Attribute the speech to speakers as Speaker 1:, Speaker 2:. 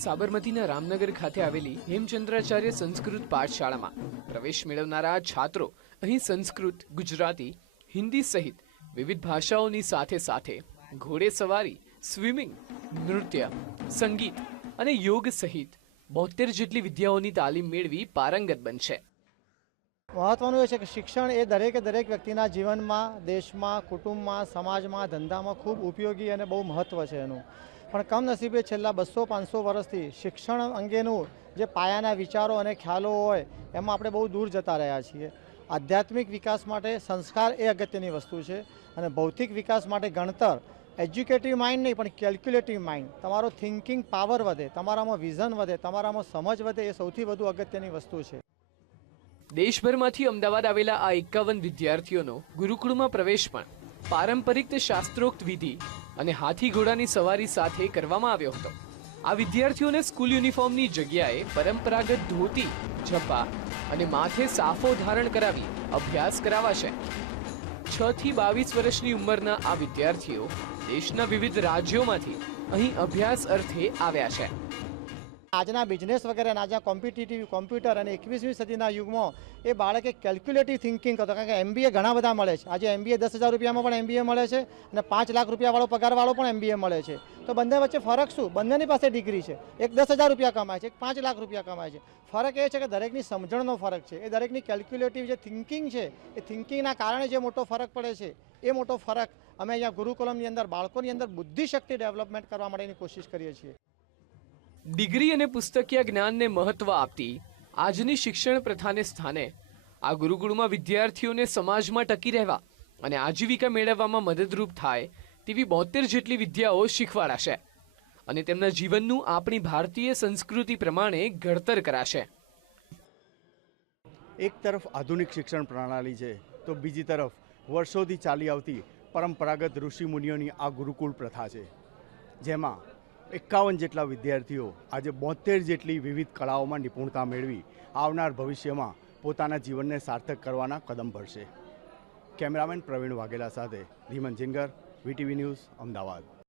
Speaker 1: સાબરમતીના રામનગર ખાતે આવેલી હેમચંદ્રાચાર્ય સંસ્કૃત પાઠશાળામાં પ્રવેશ મેળવનારા છાત્રો અહીં સંસ્કૃત, ગુજરાતી, હિન્દી સહિત વિવિધ ભાષાઓની સાથે સાથે ઘોડેસવારી સ્વિમિંગ, નૃત્ય, સંગીત અને યોગ સહિત બોતેર જેટલી વિદ્યાઓની તાલીમ મેળવી પારંગત બનશે.
Speaker 2: મહત્વનું એ છે કે શિક્ષણ એ દરેકે દરેક વ્યક્તિના જીવનમાં, દેશમાં, કુટુંબમાં, સમાજમાં, ધંધામાં ખૂબ ઉપયોગી અને બહુ મહત્ત્વ છે એનું. પણ કમનસીબે છેલ્લા બસો પાંચસો વર્ષથી શિક્ષણ અંગેનું જે પાયાના વિચારો અને ખ્યાલો હોય, એમાં આપણે બહુ દૂર જતા રહ્યા છીએ. આધ્યાત્મિક વિકાસ માટે સંસ્કાર એ અગત્યની વસ્તુ છે અને ભૌતિક વિકાસ માટે ગણતર, એજ્યુકેટિવ માઇન્ડ નહીં, પણ કેલ્ક્યુલેટિવ માઇન્ડ. તમારો થિંકિંગ પાવર વધે, તમારામાં વિઝન વધે, તમારામાં સમજ વધે, એ સૌથી વધુ અગત્યની વસ્તુ છે.
Speaker 1: દેશભરમાંથી અમદાવાદ આવેલા આ એકાવન વિદ્યાર્થીઓનો ગુરુકુળમાં પ્રવેશ પણ. પારંપરિક શાસ્ત્રોક્ત વિધિ અને હાથી ઘોડાની સવારી સાથે કરવામાં આવ્યો હતો. આ વિદ્યાર્થીઓને સ્કૂલ યુનિફોર્મની જગ્યાએ પરંપરાગત ધોતી ઝપ્પા અને માથે સાફો ધારણ કરાવી અભ્યાસ કરાવાશે. છ થી બાવીસ વર્ષની ઉંમરના આ વિદ્યાર્થીઓ દેશના વિવિધ રાજ્યોમાંથી અહીં અભ્યાસ અર્થે આવ્યા છે.
Speaker 2: આજના બિઝનેસ વગેરે અને આજના કોમ્પિટિટિવ કોમ્પ્યુટર અને એકવીસમી સદીના યુગમાં એ બાળકે કેલ્ક્યુલેટિવ થિંકિંગ કરતો, કારણ કે એમબીએ ઘણા બધા મળે છે. આજે એમબીએ દસ હજાર રૂપિયામાં પણ એમબીએ મળે છે અને પાંચ લાખ રૂપિયાવાળો પગારવાળો પણ એમબીએ મળે છે. તો બંને વચ્ચે ફરક શું? બંનેની પાસે ડિગ્રી છે. એક દસ હજાર રૂપિયા કમાય છે, એક પાંચ લાખ રૂપિયા કમાય છે. ફરક એ છે કે દરેકની સમજણનો ફરક છે. એ દરેકની કેલ્ક્યુલેટિવ જે થિંકિંગ છે, એ થિંકિંગના કારણે જે મોટો ફરક પડે છે, એ મોટો ફરક અમે અહીંયા ગુરુકુલમની અંદર, બાળકોની અંદર બુદ્ધિશક્તિ ડેવલપમેન્ટ કરવા માટેની કોશિશ કરીએ છીએ.
Speaker 1: ડિગ્રી અને પુસ્તકીય જ્ઞાનને મહત્વ આપતી આજની શિક્ષણ પ્રથાને સ્થાને આ ગુરુકુળમાં વિદ્યાર્થીઓને સમાજમાં ટકી રહેવા અને આજીવિકા મેળવવામાં મદદરૂપ થાય તેવી બોતેર જેટલી વિદ્યાઓ શીખવાડાશે અને તેમના જીવનનું આપણી ભારતીય સંસ્કૃતિ પ્રમાણે ઘડતર કરાશે.
Speaker 3: એક તરફ આધુનિક શિક્ષણ પ્રણાલી છે, તો બીજી તરફ વર્ષોથી ચાલી આવતી પરંપરાગત ઋષિમુનિઓની આ ગુરુકુળ પ્રથા છે, જેમાં એકાવન જેટલા વિદ્યાર્થીઓ આજે બોતેર જેટલી વિવિધ કળાઓમાં નિપુણતા મેળવી આવનાર ભવિષ્યમાં પોતાના જીવનને સાર્થક કરવાના કદમ ભરશે. કેમેરામેન પ્રવીણ વાઘેલા સાથે ધીમન જિંગર, વીટીવી ન્યૂઝ, અમદાવાદ.